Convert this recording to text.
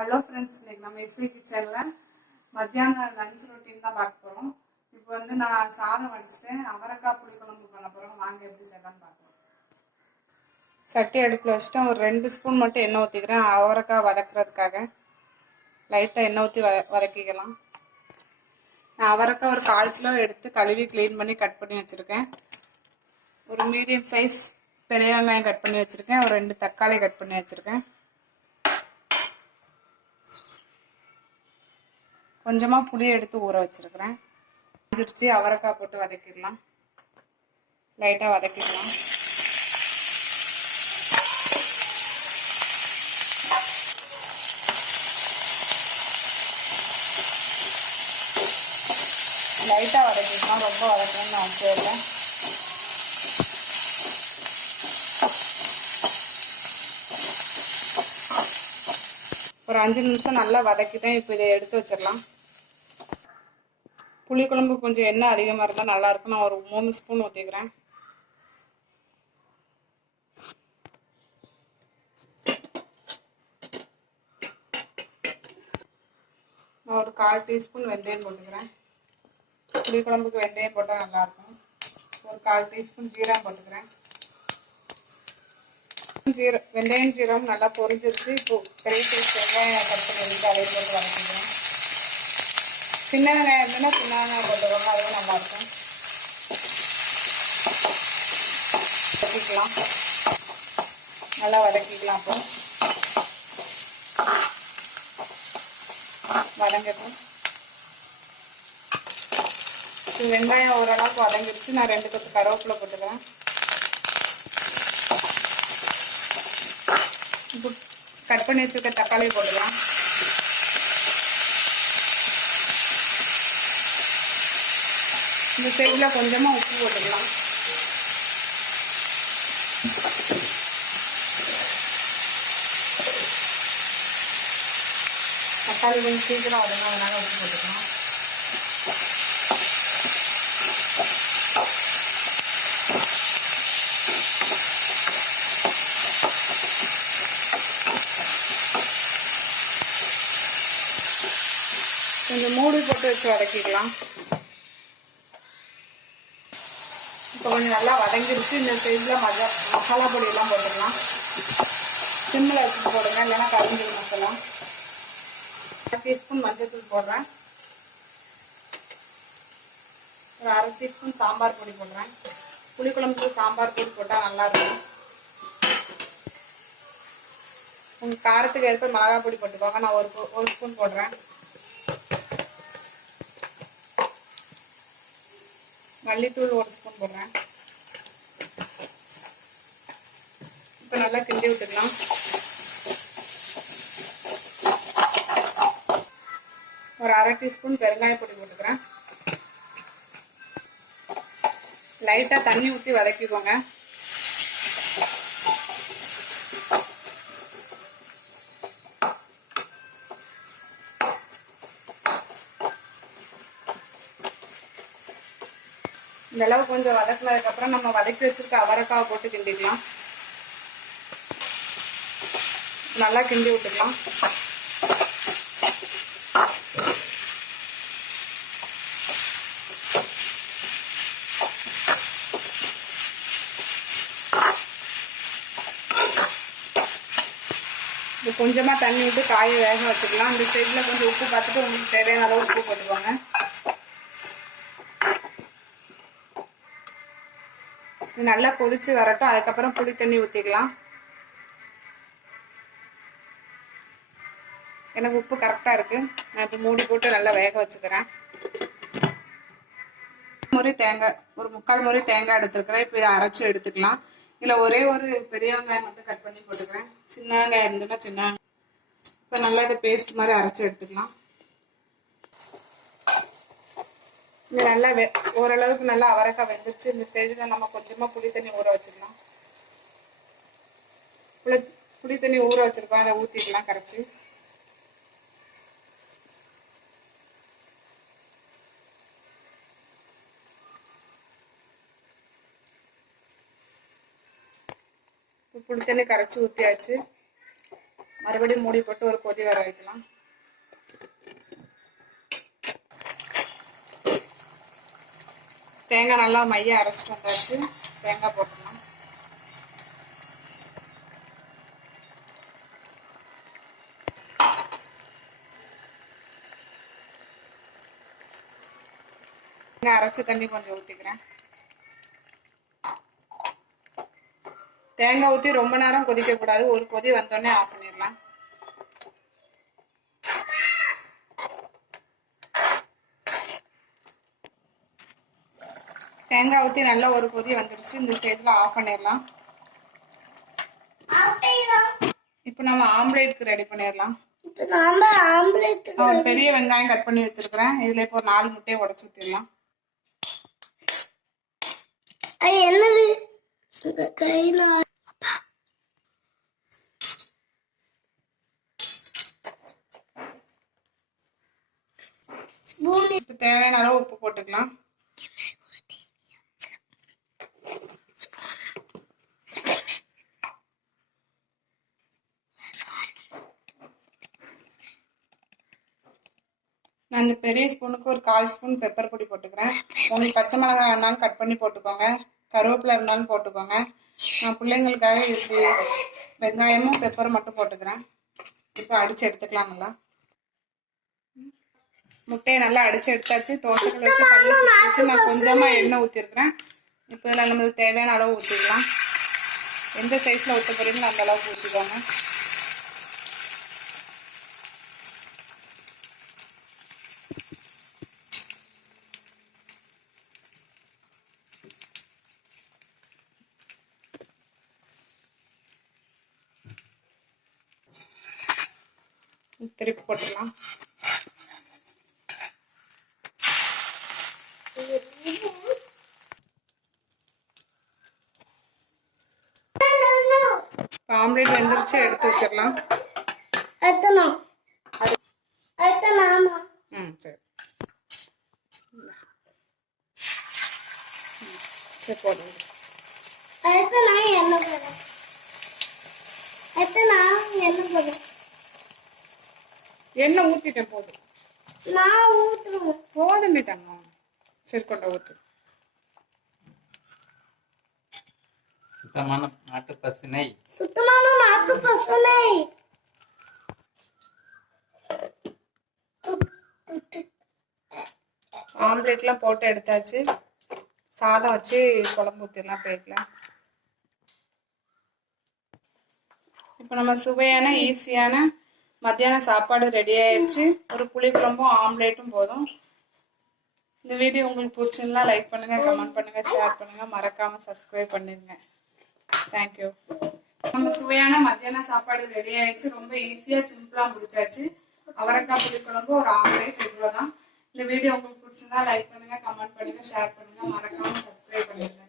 Hello friends, இன்னைக்கு நம்ம இசை கிச்சனில் மத்தியானம் லஞ்ச் ரொட்டீன் தான் பார்க்க போகிறோம். இப்போ நான் சாதம் வடிச்சிட்டேன். அவரைக்காய் புளிக்குழம்பு பண்ண போகிறோம். வாங்க எப்படி செய்யலாம்னு பார்க்கலாம். சட்டி அடுப்பில் வச்சுட்டேன். ஒரு 2 ஸ்பூன் மட்டும் எண்ணெய் ஊற்றிக்கிறேன். அவரைக்காய் வதக்குறதுக்காக லைட்டாக எண்ணெய் ஊற்றி வதக்கிக்கலாம். நான் அவரைக்காய் ஒரு 1/4 கிலோ எடுத்து கழுவி க்ளீன் பண்ணி கட் பண்ணி வச்சுருக்கேன். ஒரு மீடியம் சைஸ் பெரிய வெங்காயம் கட் பண்ணி வச்சுருக்கேன். ஒரு 2 தக்காளி கட் பண்ணி வச்சுருக்கேன். கொஞ்சமாக புளி எடுத்து ஊற வச்சுருக்கிறேன். அஞ்சிருச்சு. அவரைக்காய் போட்டு வதக்கிடலாம். லைட்டாக வதக்கிடலாம். லைட்டாக வதக்கிக்கலாம், ரொம்ப வதக்கணும்னு அவசியம் இல்லை. ஒரு 5 நிமிஷம் நல்லா வதக்கிட்டேன். இப்போ இதை எடுத்து வச்சிடலாம். புளிக்குழம்பு கொஞ்சம் எண்ணெய் அதிகமாக இருந்தால் நல்லாயிருக்கும். நான் ஒரு 3 ஸ்பூன் ஊற்றிக்கிறேன். நான் ஒரு 1/4 டீஸ்பூன் வெந்தயம் போட்டுக்கிறேன். புளிக்குழம்புக்கு வெந்தயம் போட்டால் நல்லாயிருக்கும். ஒரு 1/4 டீஸ்பூன் ஜீரகம் போட்டுக்கிறேன். வெந்தயம் ஜீரகம் நல்லா பொரிஞ்சிருச்சு. இப்போ பெரிய சைஸ் வெங்காயம் கட் பண்ணி எடுத்து அதையும் போட்டு வதக்கிக்கிறேன். சின்ன வெங்காயம் இருந்ததுன்னா சின்ன வெங்காயம் போட்டுக்கோங்க, அதுவும் நல்லாயிருக்கும். வதக்கிக்கலாம், நல்லா வதக்கிக்கலாம். அப்போ வதங்கட்டும். வெங்காயம் ஓரளவுக்கு வதங்கிடுச்சு. நான் 2 கொத்து கருவேப்பிலை போட்டுக்கிறேன். இப்போ கட் பண்ணி வச்சுருக்க தக்காளி போட்டுக்கலாம். இந்த சைடில் கொஞ்சமாக உப்பு போட்டுக்கலாம். தக்காளி கொஞ்சம் சீக்கிரம் அதனால உப்பு போட்டுக்கலாம். கொஞ்சம் மூடி போட்டு வச்சு வதக்கிக்கலாம். இப்போ கொஞ்சம் நல்லா வதங்கிடுச்சு. இந்த சைடில் மசாலா பொடியெல்லாம் போட்டுக்கலாம். சிம்மில் வச்சுட்டு போடுங்க, இல்லைன்னா கரிஞ்சிடும் மசாலா. 1 டீஸ்பூன் மஞ்சள்தூள் போடுறேன். ஒரு 1/2 டீஸ்பூன் சாம்பார் பொடி போடுறேன். புளிக்குழம்புக்கு சாம்பார் பொடி போட்டால் நல்லாயிருக்கும். உங்கள் காரத்துக்கு ஏற்ப மிளகாய் பொடி போட்டுக்கோங்க. நான் ஒரு ஸ்பூன் போடுறேன். மல்லித்தூள் 1 ஸ்பூன் போடுறேன். இப்போ நல்லா கிண்டி விட்டுக்கலாம். ஒரு 1/2 டீஸ்பூன் பெருங்காய பொடி போட்டுக்கிறேன். லைட்டாக தண்ணி ஊற்றி வதக்கிக்கோங்க. இந்த அளவு கொஞ்சம் வதக்கினதுக்கப்புறம் நம்ம வதக்கி வச்சிருக்க அவரைக்காவை போட்டு கிண்டிக்கலாம். நல்லா கிண்டி விட்டுக்கலாம். கொஞ்சமாக தண்ணி விட்டு காயை வேக வச்சுக்கலாம். இந்த சைடில் கொஞ்சம் உப்பு பார்த்துட்டு உங்களுக்கு தேவையான அளவு உப்பு போட்டுக்கோங்க. நல்லா கொதிச்சு வரட்டும். அதுக்கப்புறம் புளி தண்ணி ஊற்றிக்கலாம். எனக்கு உப்பு கரெக்டாக இருக்குது. நான் இப்போ மூடி போட்டு நல்லா வேக வச்சுக்கிறேன். ஒரு 3/4 முறை தேங்காய் எடுத்துருக்கிறேன். இப்போ இதை அரைச்சி எடுத்துக்கலாம். இதில் ஒரே ஒரு பெரிய வெங்காயம் மட்டும் கட் பண்ணி போட்டுக்கிறேன். சின்ன வெங்காயம் இருந்ததுன்னா சின்ன வெங்காயம். இப்போ நல்லா இதை பேஸ்ட் மாதிரி அரைச்சி எடுத்துக்கலாம். இது நல்லா ஓரளவுக்கு நல்லா அவரைக்காய் வெந்துருச்சு. இந்த ஸ்டேஜில் நம்ம கொஞ்சமாக புளி தண்ணி ஊற வச்சுக்கலாம். புளி தண்ணி ஊற வச்சுருக்கோம், அதை ஊற்றிக்கலாம் கரைச்சி. புளி தண்ணி கரைச்சி ஊற்றியாச்சு. மறுபடியும் மூடி போட்டு ஒரு கொதி வர வைக்கலாம். தேங்காய் நல்லா மைய அரைச்சிட்டு வந்தாச்சு. தேங்காய் போட்டுக்கலாம். அரைச்ச தண்ணி கொஞ்சம் ஊற்றிக்கிறேன். தேங்காய் ஊற்றி ரொம்ப நேரம் கொதிக்க கூடாது. ஒரு கொதி வந்தோடனே ஆஃப் பண்ணிடலாம். தேங்காய் ஊற்றி நல்லா ஒரு கொதி வந்துருச்சு. இந்த ஸ்டேஜில் ஆஃப் பண்ணிடலாம். இப்போ நம்ம ஆம்லேட்டுக்கு ரெடி பண்ணிடலாம். பெரிய வெங்காயம் கட் பண்ணி வச்சிருக்கிறேன். இதுல இப்போ 4 முட்டையை உடைச்சு ஊற்றிடலாம். என்னது இப்போ தேவையான அளவு உப்பு போட்டுக்கலாம். நான் இந்த பெரிய ஸ்பூனுக்கு ஒரு 1/4 ஸ்பூன் பெப்பர் பொடி போட்டுக்கிறேன். உங்களுக்கு பச்சை மிளகாய் வேணாலும் கட் பண்ணி போட்டுக்கோங்க. கருவேப்பிலை இருந்தாலும் போட்டுக்கோங்க. நான் பிள்ளைங்களுக்காக இப்படி வெங்காயமும் பெப்பரும் மட்டும் போட்டுக்கிறேன். இப்போ அடித்து எடுத்துக்கலாம். நல்லா முட்டையை நல்லா அடித்து எடுத்தாச்சு. தோசைகள் வச்சு கல்ல வச்சு நான் கொஞ்சமாக எண்ணெய் ஊற்றிருக்கிறேன். இப்போ இதில் நம்மளுக்கு தேவையான அளவு ஊற்றிக்கலாம். எந்த சைஸில் ஊற்ற போகிறீங்களோ அந்த அளவுக்கு ஊற்றிக்கோங்க. திருப்பி போட்டுடலாம். ஆம்லேட் வெந்துருச்சு. எடுத்து வச்சிடலாம். சரி போடுங்க. எண்ணெய் ஊத்திட்டேன். போதும் போதுமே தங்கம். சரி கொண்ட ஊத்து. சுத்தமான நாட்டு பசுனை. ஆம்லேட்லாம் போட்டு எடுத்தாச்சு. சாதம் வச்சு குழம்பு ஊற்றிடலாம் பிளேட்ல. இப்போ நம்ம சுவையான ஈஸியான மத்தியான சாப்பாடு ரெடி ஆயிடுச்சு. ஒரு புளிக்குழம்பும் ஆம்லேட்டும் போதும். இந்த வீடியோ உங்களுக்கு பிடிச்சிருந்தா லைக் பண்ணுங்க, கமெண்ட் பண்ணுங்க, ஷேர் பண்ணுங்க, மறக்காம சப்ஸ்கிரைப் பண்ணிருங்க. தேங்க்யூ. நம்ம சுவையான மத்தியான சாப்பாடு ரெடி ஆயிடுச்சு. ரொம்ப ஈஸியா சிம்பிளா முடிச்சாச்சு. அவரைக்காய் புளிக்குழம்பு, ஒரு ஆம்லேட், இவ்வளவுதான். இந்த வீடியோ உங்களுக்கு பிடிச்சிருந்தா லைக் பண்ணுங்க, கமெண்ட் பண்ணுங்க, ஷேர் பண்ணுங்க, மறக்காம சப்ஸ்கிரைப் பண்ணிருங்க.